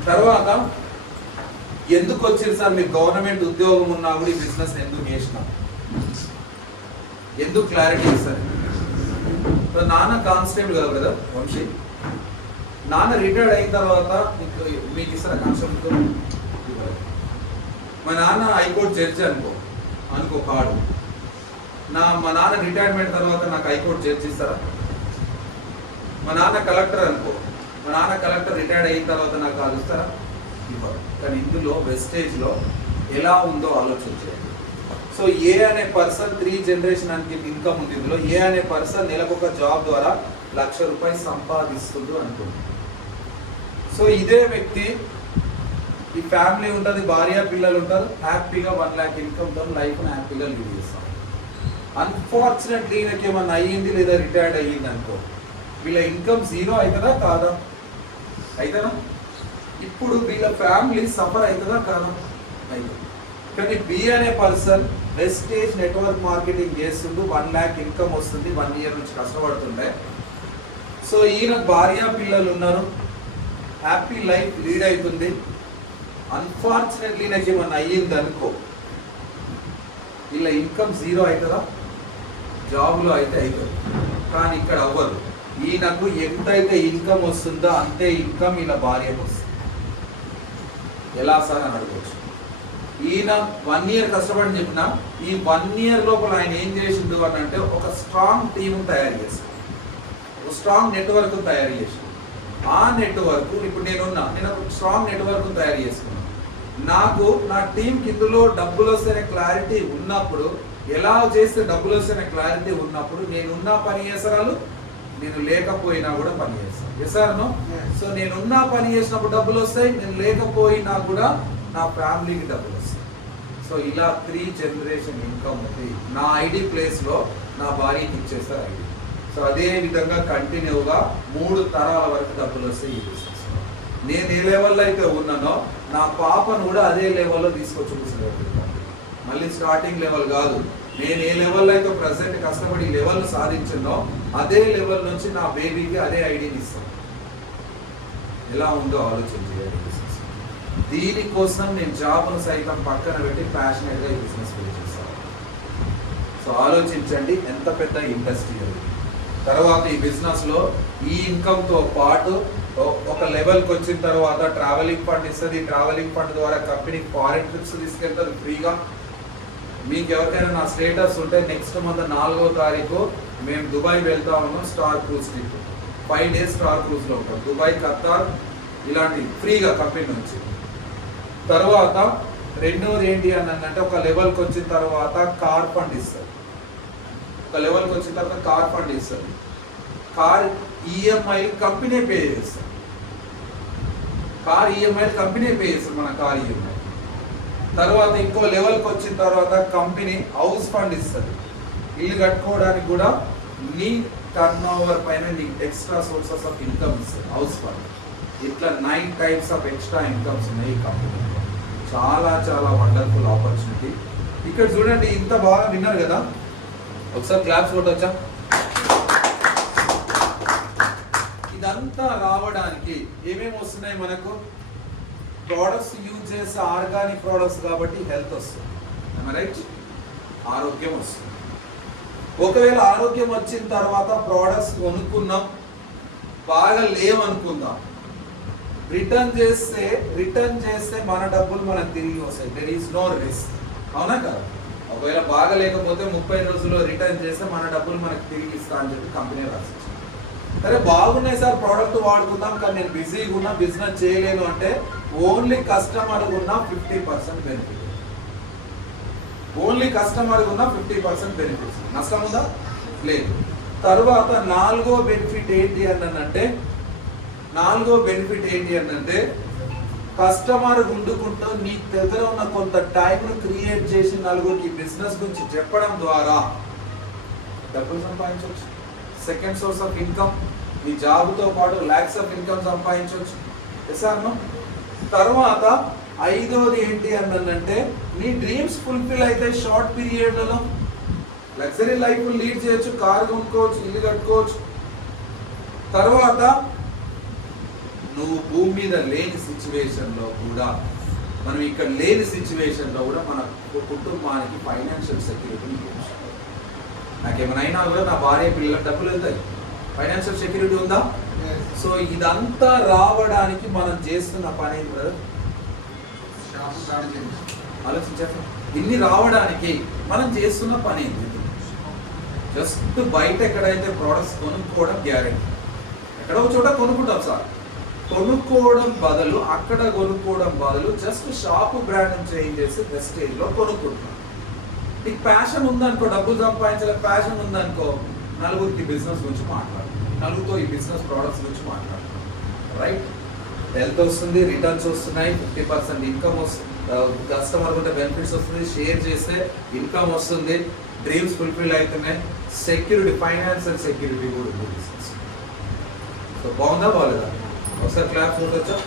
తర్వాత ఎందుకు వచ్చింది సార్ మీకు గవర్నమెంట్ ఉద్యోగం ఉన్నా కూడా ఈ బిజినెస్ ఎందుకు చేసినాం, ఎందుకు క్లారిటీ ఇస్తారు? నాన్న కానిస్టేబుల్ కదా బ్రదర్ వంశీ, నాన్న రిటైర్డ్ అయిన తర్వాత మీకు ఇస్తారా కానిస్టేబుల్? మా నాన్న హైకోర్టు జడ్జి అనుకో కాడు, మా నాన్న రిటైర్మెంట్ తర్వాత నాకు హైకోర్టు జడ్జి ఇస్తారా? మా నాన్న కలెక్టర్ అనుకో, మా నాన్న కలెక్టర్ రిటైర్డ్ అయిన తర్వాత నాకు కాదు ఇస్తారా? ఇవ్వరు. కానీ ఇందులో వెస్టేజ్లో ఎలా ఉందో ఆలోచించండి. సో ఏ అనే పర్సన్ 3 generation ఇన్కమ్ ఉంది. ఇందులో ఏ అనే పర్సన్ నెలకొక జాబ్ ద్వారా 1,00,000 రూపాయలు సంపాదిస్తుంది అనుకోండి. సో ఇదే వ్యక్తి ఈ ఫ్యామిలీ ఉంటుంది, భార్య పిల్లలు ఉంటారు, హ్యాపీగా 1 lakh ఇన్కమ్తో లైఫ్ని హ్యాపీగా లీడ్ చేస్తాం. అన్ఫార్చునేట్లీ ఈయనకి ఏమన్నా అయ్యింది లేదా రిటైర్డ్ అయ్యింది అనుకో, వీళ్ళ ఇన్కమ్ 0 అవుతుందా కాదా? అవుతుందా? ఇప్పుడు వీళ్ళ ఫ్యామిలీ సఫర్ అవుతుందా కాదా? అవుతుంది. కానీ బి అనే పర్సన్ వెస్టేజ్ నెట్వర్క్ మార్కెటింగ్ చేస్తుంటూ 1 lakh ఇన్కమ్ వస్తుంది, 1 year నుంచి కష్టపడుతుంటే. సో ఈయన భార్య పిల్లలు ఉన్నారు, హ్యాపీ లైఫ్ లీడ్ అవుతుంది. అన్ఫార్చునేట్లీ నాకు ఏమన్నా అయ్యింది అనుకో, వీళ్ళ ఇన్కమ్ 0 అవుతుందా? జాబ్లో అయితే అవుతుంది, కానీ ఇక్కడ అవ్వదు. ఈయనకు ఎంతైతే ఇన్కమ్ వస్తుందో అంతే ఇన్కమ్ వీళ్ళ భార్యకు వస్తుంది. ఎలా సార్ అని అడగవచ్చు. ఈయన 1 year కష్టపడి చెప్పిన ఈ 1 year లోపల ఆయన ఏం చేసిండు అని అంటే ఒక స్ట్రాంగ్ టీమ్ తయారు చేశాడు, ఒక స్ట్రాంగ్ నెట్వర్క్ తయారు చేశాడు. ఆ నెట్వర్క్ ఇప్పుడు నేను ఒక స్ట్రాంగ్ నెట్వర్క్ తయారు చేసుకున్నాను. నాకు నా టీంకి ఇందులో డబ్బులు వస్తేనే క్లారిటీ ఉన్నప్పుడు, ఎలా చేస్తే డబ్బులు వస్తేనే క్లారిటీ ఉన్నప్పుడు నేనున్న పని చేసరాలు, నేను లేకపోయినా కూడా పని చేస్తాను. చేశాను. సో నేనున్నా పని చేసినప్పుడు డబ్బులు వస్తాయి, నేను లేకపోయినా కూడా నా ఫ్యామిలీకి డబ్బులు వస్తాయి. సో ఇలా 3 generation ఇన్కమ్ ఉంది. నా ఐడి ప్లేస్లో నా భార్యకి ఇచ్చేస్తారు ఐడి. సో అదే విధంగా కంటిన్యూగా 3 తరాల వరకు డబ్బులు వస్తాయి ఈ బిజినెస్లో. నేను ఏ లెవెల్లో అయితే ఉన్నానో నా పాపను కూడా అదే లెవెల్లో తీసుకొచ్చి కూర్చోబెడతాను. మళ్ళీ స్టార్టింగ్ లెవెల్ కాదు, నేను ఏ లెవెల్లో అయితే ప్రజెంట్ కష్టపడి లెవెల్ సాధించిందో అదే లెవెల్ నుంచి నా బేబీకి అదే ఐడియాని ఇస్తాను. ఎలా ఉందో ఆలోచన చేయాలి బిజినెస్. దీనికోసం నేను జాబ్ను సైతం పక్కన పెట్టి ప్యాషనెట్గా ఈ బిజినెస్ బిల్డ్ చేస్తాను. సో ఆలోచించండి ఎంత పెద్ద ఇండస్ట్రీ అది. తర్వాత ఈ బిజినెస్లో ఈ ఇన్కమ్తో పాటు ఒక లెవెల్కి వచ్చిన తర్వాత ట్రావెలింగ్ ఫండ్ ఇస్తుంది. ట్రావెలింగ్ ఫండ్ ద్వారా కంపెనీకి ఫారెన్ ట్రిప్స్ తీసుకెళ్తుంది ఫ్రీగా. మీకు ఎవరికైనా నా స్టేటస్ ఉంటే నెక్స్ట్ మంత్ 4వ తారీఖు మేము దుబాయ్ వెళ్తా ఉన్నాం. Star cruise trip 5 days star క్రూజ్లో ఉంటాం. దుబాయ్, ఖతార్ ఇలాంటి ఫ్రీగా కంపెనీ నుంచి. తర్వాత రెండోది ఏంటి అని అంటే ఒక లెవెల్కి వచ్చిన తర్వాత కార్ ఫండ్ ఇస్తారు. ఒక లెవెల్కి వచ్చిన తర్వాత కార్ ఫండ్ ఇస్తారు. కార్ ఈఎంఐ కంపెనీ పే చేస్తారు. కార్ ఈఎంఐ కంపెనీ పే చేస్తారు మన కార్ ఈఎంఐ. తర్వాత ఇంకో లెవెల్కి వచ్చిన తర్వాత కంపెనీ హౌస్ ఫండ్ ఇస్తుంది. ఇల్లు కట్టుకోవడానికి కూడా నీ టర్న్ ఓవర్ పైన నీకు ఎక్స్ట్రా సోర్సెస్ ఆఫ్ ఇన్కమ్ ఇస్తుంది హౌస్ ఫండ్. ఇట్లా 9 types ఆఫ్ ఎక్స్ట్రా ఇన్కమ్స్ ఉన్నాయి ఈ కంపెనీలో. చాలా చాలా వండర్ఫుల్ ఆపర్చునిటీ. ఇక్కడ చూడండి, ఇంత బాగా విన్నారు కదా, ఒకసారి క్లాప్స్ కొట్టొచ్చా? ఇదంతా రావడానికి ఏమేమి వస్తున్నాయి మనకు? ప్రోడక్ట్స్ యూజ్ చేసే ఆర్గానిక్ ప్రోడక్ట్స్ కాబట్టి హెల్త్ వస్తుంది, రైట్? ఆరోగ్యం వస్తుంది. ఒకవేళ ఆరోగ్యం వచ్చిన తర్వాత ప్రోడక్ట్స్ కొనుక్కున్నాం, బాగా లేవనుకుందాం, రిటర్న్ చేస్తే మన డబ్బులు మనకు తిరిగి వస్తాయి. దెర్ ఈస్ నో రిస్క్, అవునా కదా? ఒకవేళ బాగా లేకపోతే 30 రోజుల్లో రిటర్న్ చేస్తే మన డబ్బులు మనకు తిరిగి ఇస్తా అని చెప్పి కంపెనీ రాసి. సరే బాగున్నాయి సార్, ప్రోడక్ట్ వాడుకుందాం, కానీ నేను బిజీగా ఉన్నా, బిజినెస్ చేయలేను అంటే ఓన్లీ కస్టమర్ ఉన్న 50% బెనిఫిట్. ఓన్లీ కస్టమర్ ఉన్న 50% బెనిఫిట్స్. నష్టం ఉందా? లేదు. తర్వాత నాలుగో బెనిఫిట్ ఏంటి అంటే కస్టమర్ ఉండుకుంటూ నీ దగ్గర ఉన్న కొంత టైంను క్రియేట్ చేసి నలుగురికి బిజినెస్ గురించి చెప్పడం ద్వారా డబ్బులు సంపాదించవచ్చు. సెకండ్ సోర్స్ ఆఫ్ ఇన్కమ్, మీ జాబ్తో పాటు lakhs ఆఫ్ ఇన్కమ్ సంపాదించవచ్చు. ఎసాను. తర్వాత ఐదోది ఏంటి అంటే నీ డ్రీమ్స్ ఫుల్ఫిల్ అయితే షార్ట్ పీరియడ్లలో లగ్జరీ లైఫ్ లీడ్ చేయొచ్చు, కారు కొనుక్కోవచ్చు, ఇల్లు కట్టుకోవచ్చు. తర్వాత నువ్వు భూమి మీద లేని సిచ్యువేషన్లో కూడా, మనం ఇక్కడ లేని సిచ్యువేషన్లో కూడా మన కుటుంబానికి ఫైనాన్షియల్ సెక్యూరిటీ ఇవ్వచ్చు. నాకేమైనా కూడా నా భార్య పిల్లలకు డబ్బులు వెళ్తాయి, ఫైనాన్షియల్ సెక్యూరిటీ ఉందా? సో ఇదంతా రావడానికి మనం చేస్తున్న పని ఆలోచించారు. ఇన్ని రావడానికి మనం చేస్తున్న పని ఏంటి? జస్ట్ బయట ఎక్కడైతే ప్రోడక్ట్స్ కొనుక్కోవడం గ్యారెంటీ. ఎక్కడో చోట కొనుక్కుంటాం సార్, కొనుక్కోవడం బదులు అక్కడ కొనుక్కోవడం బదులు జస్ట్ షాపు బ్రాండ్ చేంజ్ చేసి వెస్టేజ్లో కొనుక్కుంటున్నాం. నీకు ప్యాషన్ ఉందనుకో, డబ్బులు సంపాదించాలి ప్యాషన్ ఉందనుకో, నలుగురికి బిజినెస్ గురించి మాట్లాడు, నలుగురితో ఈ బిజినెస్ ప్రోడక్ట్స్ గురించి మాట్లాడు, రైట్? హెల్త్ వస్తుంది, రిటర్న్స్ వస్తున్నాయి, 50% ఇన్కమ్ వస్తుంది, కస్టమర్ ఉంటే బెనిఫిట్స్ వస్తుంది, షేర్ చేస్తే ఇన్కమ్ వస్తుంది, డ్రీమ్స్ ఫుల్ఫిల్ అవుతున్నాయి, సెక్యూరిటీ, ఫైనాన్షియల్ సెక్యూరిటీ కూడా ఉంది బిజినెస్. సో బాగుందా బాగాలేదా? ఒకసారి క్లాస్ చూడొచ్చా?